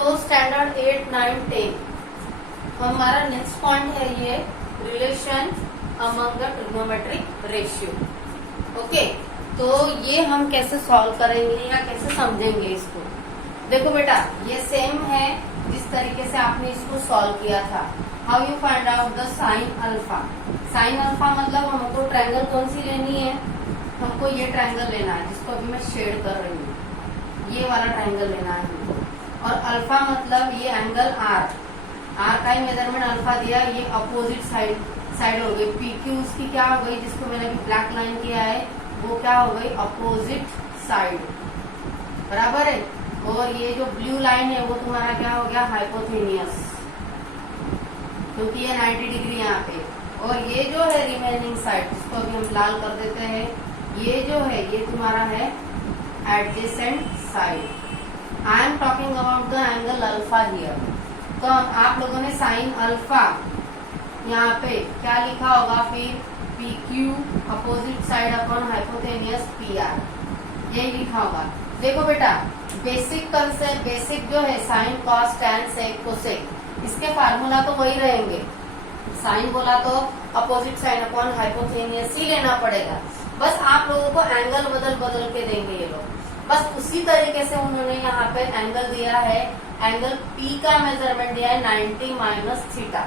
तो स्टैंडर्ड 8, 9, 10 हमारा next point है ये relation among the trigonometric ratio. Okay, तो ये हम कैसे सॉल्व करेंगे या कैसे समझेंगे इसको। देखो बेटा, ये सेम है जिस तरीके से आपने इसको सॉल्व किया था। How you find out the sine alpha. Sine alpha मतलब हमको ट्रायंगल कौन सी लेनी है, हमको ये ट्रायंगल लेना है जिसको अभी मैं शेड कर रही हूँ, ये वाला ट्रायंगल लेना है हमको। और अल्फा मतलब ये एंगल आर का ही मेजरमेंट अल्फा दिया, ये अपोजिट साइड हो गई। पी क्यू उसकी क्या हो गई, जिसको मैंने अभी ब्लैक लाइन किया है वो क्या हो गई, अपोजिट साइड, बराबर है। और ये जो ब्लू लाइन है वो तुम्हारा क्या हो गया, हाइपोथेनियस, क्योंकि ये 90 डिग्री यहाँ पे। और ये जो है रिमेनिंग साइड, जिसको अभी हम लाल कर देते हैं, ये जो है ये तुम्हारा है adjacent side. I am talking about the angle alpha here. तो आप लोगों ने साइन अल्फा यहाँ पे क्या लिखा होगा, फिर P Q opposite side upon hypotenuse P R, यही लिखा होगा। देखो बेटा, बेसिक कंसेप्ट, बेसिक जो है sine cos tan sec cosec, इसके फार्मूला तो वही रहेंगे। साइन बोला तो अपोजिट साइड अपॉन हाइपोथेनियस ही लेना पड़ेगा, बस आप लोगों को एंगल बदल के देंगे ये लोग। बस उसी तरीके से उन्होंने यहाँ पे एंगल दिया है, एंगल P का मेजरमेंट दिया है 90 माइनस थीटा।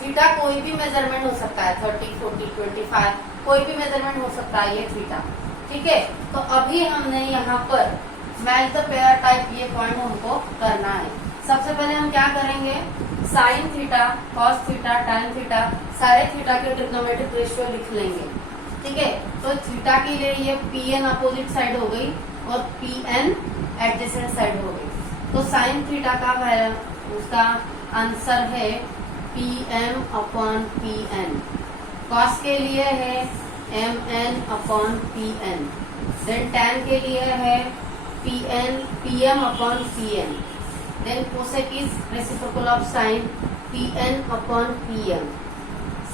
थीटा कोई भी मेजरमेंट हो सकता है, 30, 40, 25, कोई भी मेजरमेंट हो सकता है ये थीटा, ठीक है। तो अभी हमने यहाँ पर मैच द पेयर टाइप ये पॉइंट हमको करना है। सबसे पहले हम क्या करेंगे, sine theta, cos theta, tan theta, सारे थीटा के ट्रिग्नोमेट्रिक रेशियो लिख लेंगे, ठीक है। तो थीटा के लिए ये Pn अपोजिट साइड हो गई और Pn एडजेसेंट साइड हो गई। तो साइन थीटा का उसका आंसर है Pm अपॉन Pn। कॉस के लिए है Mn upon Pn। Then tan के लिए है Pm upon Pn। Then cosec is reciprocal of sine, Pn upon Pm।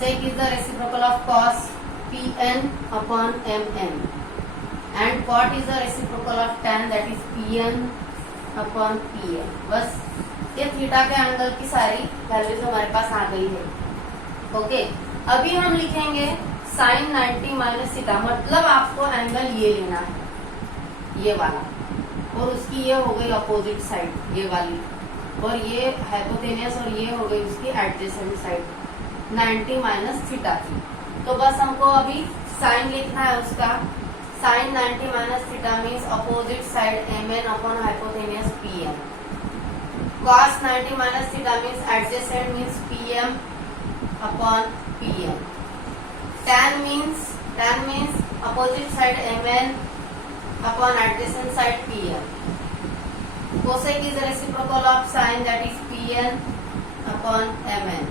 Sec is the reciprocal of cos, Pn upon Mn। And cot is the reciprocal of tan, that is Pn upon Pn। बस ये theta के angle की सारी values हमारे पास आ गई है। Okay, अभी हम लिखेंगे साइन 90 माइनस थीटा, मतलब आपको एंगल ये लेना है, ये वाला, और उसकी ये हो गई अपोजिट साइड, ये वाली, और ये हाइपोटेनियस, और ये हो गई उसकी एडजेसेंट साइड 90 माइनस थीटा की। तो बस हमको अभी साइन लिखना है उसका। Sine 90 minus theta means opposite side Mn upon hypotenuse Pm। Cos 90 minus theta means adjacent means Pm upon Pm। Tan means opposite side Mn upon adjacent side Pm. Cosec is a reciprocal of sine, that is Pn upon Mn.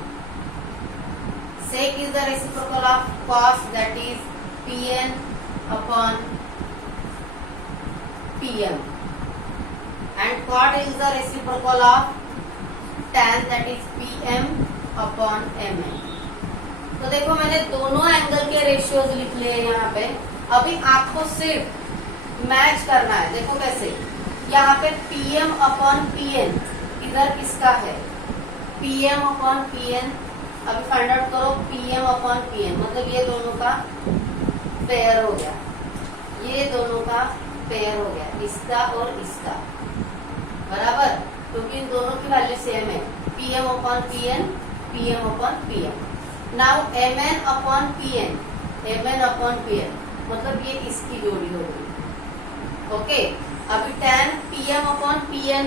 Sec is the reciprocal of cos, that is Pn upon Pm. And cot is the reciprocal of tan, that is Pm upon Mn. तो देखो मैंने दोनों angle के ratios लिख लिए यहाँ पे। अभी आपको सिर्फ मैच करना है। देखो कैसे, यहाँ पे Pm अपॉन Pn इधर किसका है, Pm अपॉन Pn। अभी फाइंड आउट करो Pm अपॉन Pn, मतलब ये दोनों का पेयर हो गया, ये दोनों का पेयर हो गया, इसका और इसका, बराबर, क्योंकि इन दोनों की वैल्यू सेम है, Pm upon Pn, Pm upon Pn। Now Mn upon Pn, Mn upon Pn, मतलब ये इसकी जोड़ी हो गई। ओके, अभी tan Pm upon Pn,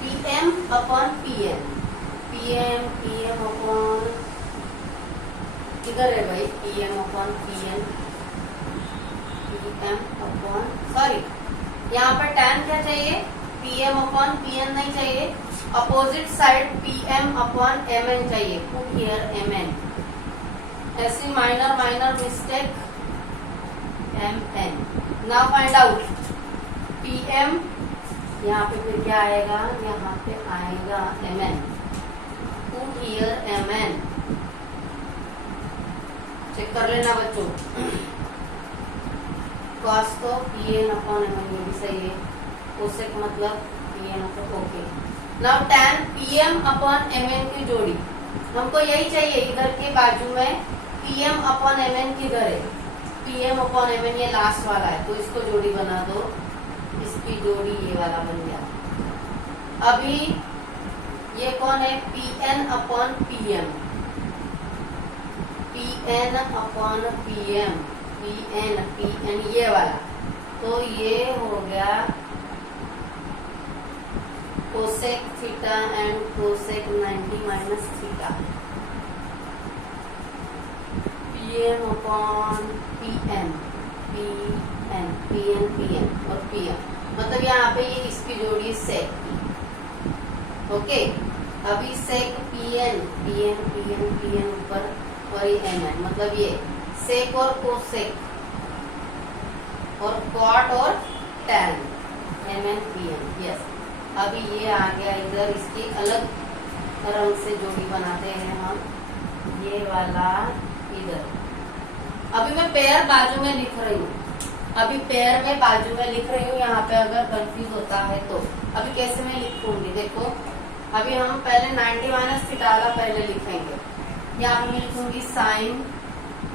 Pm upon Pn, Pm upon, किधर है भाई, Pm upon Pn, Pm upon, sorry यहाँ पर tan क्या चाहिए, Pm अपॉन Pn नहीं चाहिए, opposite side Pm upon Mn चाहिए, पुट हियर Mn, ऐसी minor mistake Mn। Now find out Pm, यहाँ पे फिर क्या आएगा, यहाँ पे आएगा Mn, put here Mn। Check कर लेना बच्चों, कॉस तो Pn अपॉन Mn, ये भी सही है, कोसेक मतलब Pn upon, okay. Now tan PM upon MN की जोड़ी, हमको यही चाहिए। इधर के बाजू में PM अपॉन MN किधर है, PM अपॉन MN ये लास्ट वाला है, तो इसको जोड़ी बना दो, इसकी जोड़ी ये वाला बन गया। अभी ये कौन है, PN upon PM, PN upon PM, PN ये वाला, तो ये हो गया cosec theta and cosec 90 minus theta, PM upon PM, PN और PM, मतलब यहाँ पे ये इसकी जोड़ी सेक की। ओके, अभी सेक PN ऊपर और ये MN, मतलब ये सेक और कोसेक और कॉट और टैन, MN PM, यस। अभी ये आ गया इधर, इसकी अलग रंग से जोड़ी बनाते हैं हम, ये वाला इधर। अभी मैं पेयर बाजू में लिख रही हूँ, अभी पेयर में बाजू में लिख रही हूँ, यहाँ पे अगर कंफ्यूज होता है तो अभी कैसे मैं लिखूंगी, देखो अभी हम पहले 90 माइनस थीटा वाला पहले लिखेंगे। यहाँ पे मैं लिखूंगी sine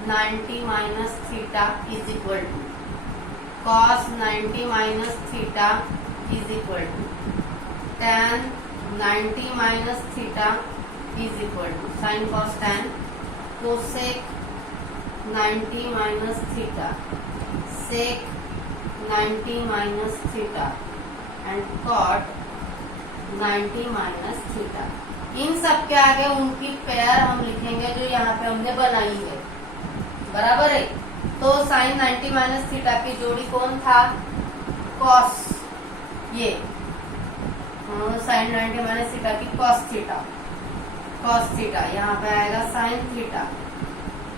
90 minus theta is equal to cos 90 minus theta is equal to tan 90 minus theta is equal to sine cos tan cosec 90 minus theta sec 90 minus theta and cot 90 minus theta. इन सब के आगे उनकी pair हम लिखेंगे जो यहाँ पे हमने बनाई है, बराबर है। तो साइन 90 माइनस थीटा की जोड़ी कौन था, कॉस, ये साइन 90 माइनस थीटा की कॉस थीटा, यहाँ पे आएगा साइन थीटा।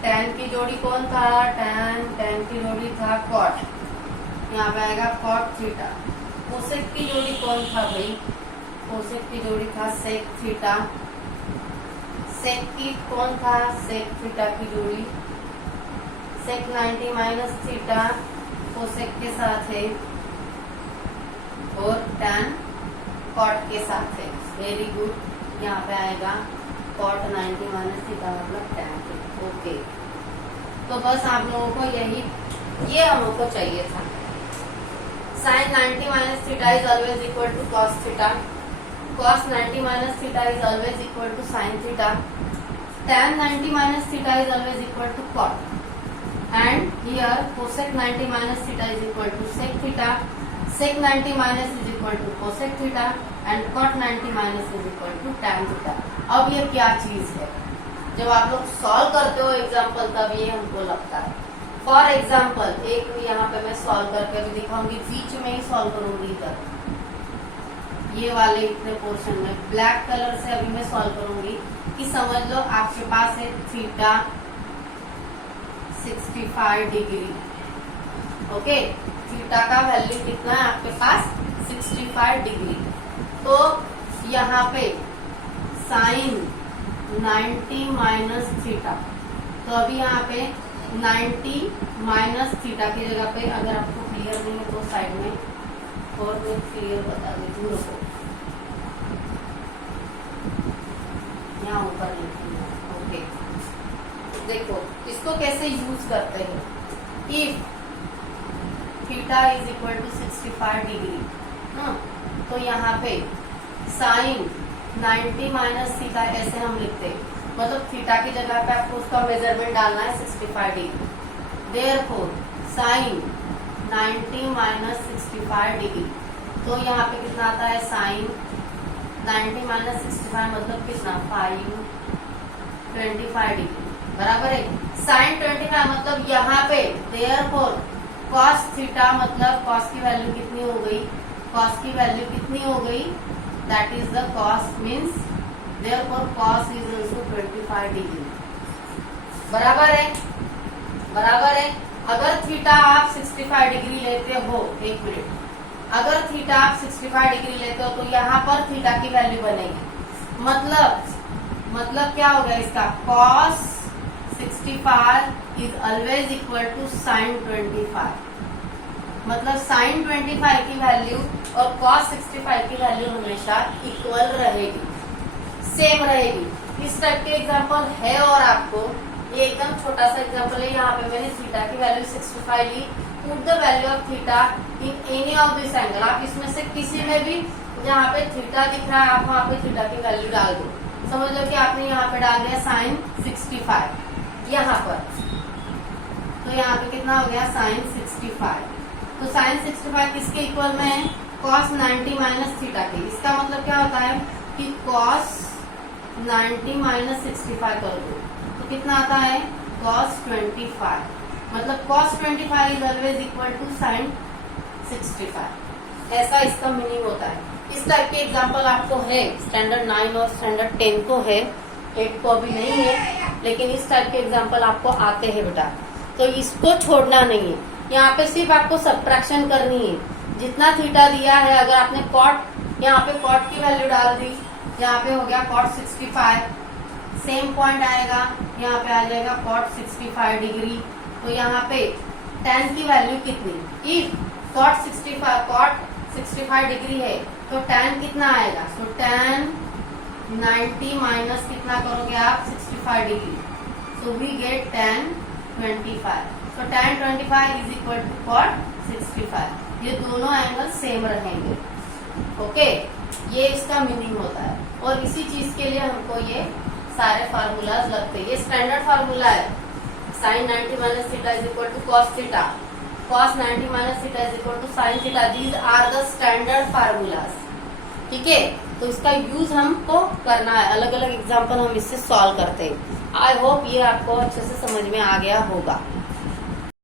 टैन की जोड़ी कौन था, टैन की जोड़ी था कॉट, यहाँ पे आएगा कॉट थीटा। कोसेक की जोड़ी कौन था भाई, कोसेक की जोड़ी था सेक थीटा। सेक की कौन था, सेक थीटा की जोड़ी सेक 90 माइनस थीटा कोसेक के साथ है और टैन कॉट के साथ है। वेरी गुड, यहाँ पे आएगा कॉट 90 माइनस थीटा मतलब टैन। ओके, तो बस आप लोगों को यही, ये हम लोग को चाहिए था। साइन 90 minus theta is always equal to cos theta, cos 90 minus theta is always equal to sin theta, tan 90 minus theta is always equal to cot, and here cosec 90 minus theta is equal to sec theta, sec 90 minus is equal to cosec theta and cot 90 minus is equal to tan theta। अब ये क्या चीज है, जब आप लोग solve करते हो एग्जाम्पल तब ये हमको लगता है। फॉर एग्जाम्पल एक यहाँ पे मैं सॉल्व करके भी दिखाऊंगी, बीच में ही सॉल्व करूंगी इधर, ये वाले इतने पोर्शन में ब्लैक कलर से अभी मैं सॉल्व करूंगी कि समझ लो आपके पास है थीटा 65 डिग्री। ओके, थीटा का वैल्यू कितना है आपके पास, 65 डिग्री। तो यहाँ पे साइन 90 माइनस थीटा, तो अभी यहाँ पे 90 माइनस थीटा की जगह पे, अगर आपको क्लियर नहीं है तो साइड में और मैं क्लियर बता देती हूँ, यहाँ ऊपर लिखी है। ओके, देखो इसको कैसे यूज करते हैं। If theta is equal to 65 degree, तो यहाँ पे साइन 90 माइनस थीटा ऐसे हम लिखते हैं, मतलब थीटा की जगह पे आपको उसका मेजरमेंट डालना है 65 degree. Therefore sign 90 minus 65 degree, तो यहाँ पे कितना आता है, साइन 90 माइनस 65 मतलब कितना, 25 डिग्री, बराबर है। साइन 25 मतलब यहाँ पे देयरफॉर कॉस थीटा, मतलब कॉस की वैल्यू कितनी हो गई, कॉस की वैल्यू कितनी हो गई, that is the cos, means therefore cos is also 25 degree, बराबर है, बराबर है। अगर थीटा आप 65 डिग्री लेते हो, एक मिनट, अगर थीटा आप 65 डिग्री लेते हो तो यहाँ पर थीटा की वैल्यू बनेगी, मतलब क्या हो गया इसका, cos 65 is always equal to sine 25। मतलब साइन 25 की वैल्यू और कॉस 65 की वैल्यू हमेशा इक्वल रहेगी, सेम रहेगी। इस टाइप के एग्जांपल है और आपको ये एकदम छोटा सा एग्जांपल है। यहाँ पे मैंने थीटा की वैल्यू 65 ली। Put the value of theta in any of this angle. आप इसमें से किसी में भी जहाँ पे थीटा दिख रहा है आप वहाँ पे थीटा की वैल्यू डाल दो। समझ लो कि आपने यहाँ पे डाल दिया साइन 65 यहाँ पर, तो यहाँ पे कितना हो गया साइन 65। तो साइन 65 किसके इक्वल में है? कॉस 90 माइनस थीटा के। इसका मतलब क्या होता है कि कॉस 90 माइनस 65 कर दो तो कितना आता है? कॉस 25। मतलब cos 25 is always equal to sine 65। ऐसा इसका मीनिंग होता है। इस टाइप के एग्जाम्पल आपको है, स्टैंडर्ड 9 और स्टैंडर्ड 10 को है, 8 को अभी नहीं है, लेकिन इस टाइप के एग्जाम्पल आपको आते हैं बेटा। तो इसको छोड़ना नहीं है। यहाँ पे सिर्फ आपको सब्ट्रैक्शन करनी है। जितना थीटा दिया है, अगर आपने कॉट यहाँ पे कॉट की वैल्यू डाल दी, यहाँ पे हो गया कॉट 65, सेम पॉइंट आएगा, यहाँ पे आ जाएगा कॉट 65 डिग्री। तो यहाँ पे tan की वैल्यू कितनी? इफ कॉट 65 डिग्री है तो tan कितना आएगा? सो tan 90 माइनस कितना करोगे आप? 65 degree. So we get tan 25। तो tan 25 is equal to cot 65। ये दोनों एंगल सेम रहेंगे। ओके, ये इसका मीनिंग होता है। और इसी चीज के लिए हमको ये सारे फार्मूलाज लगते हैं। ये स्टैंडर्ड फार्मूला है। Sine 90 minus theta is equal to cos theta, cos 90 minus theta is equal to sine theta. These are the standard formulas. ठीक है, तो इसका यूज हमको करना है। अलग अलग एग्जाम्पल हम इससे सॉल्व करते हैं। आई होप ये आपको अच्छे से समझ में आ गया होगा।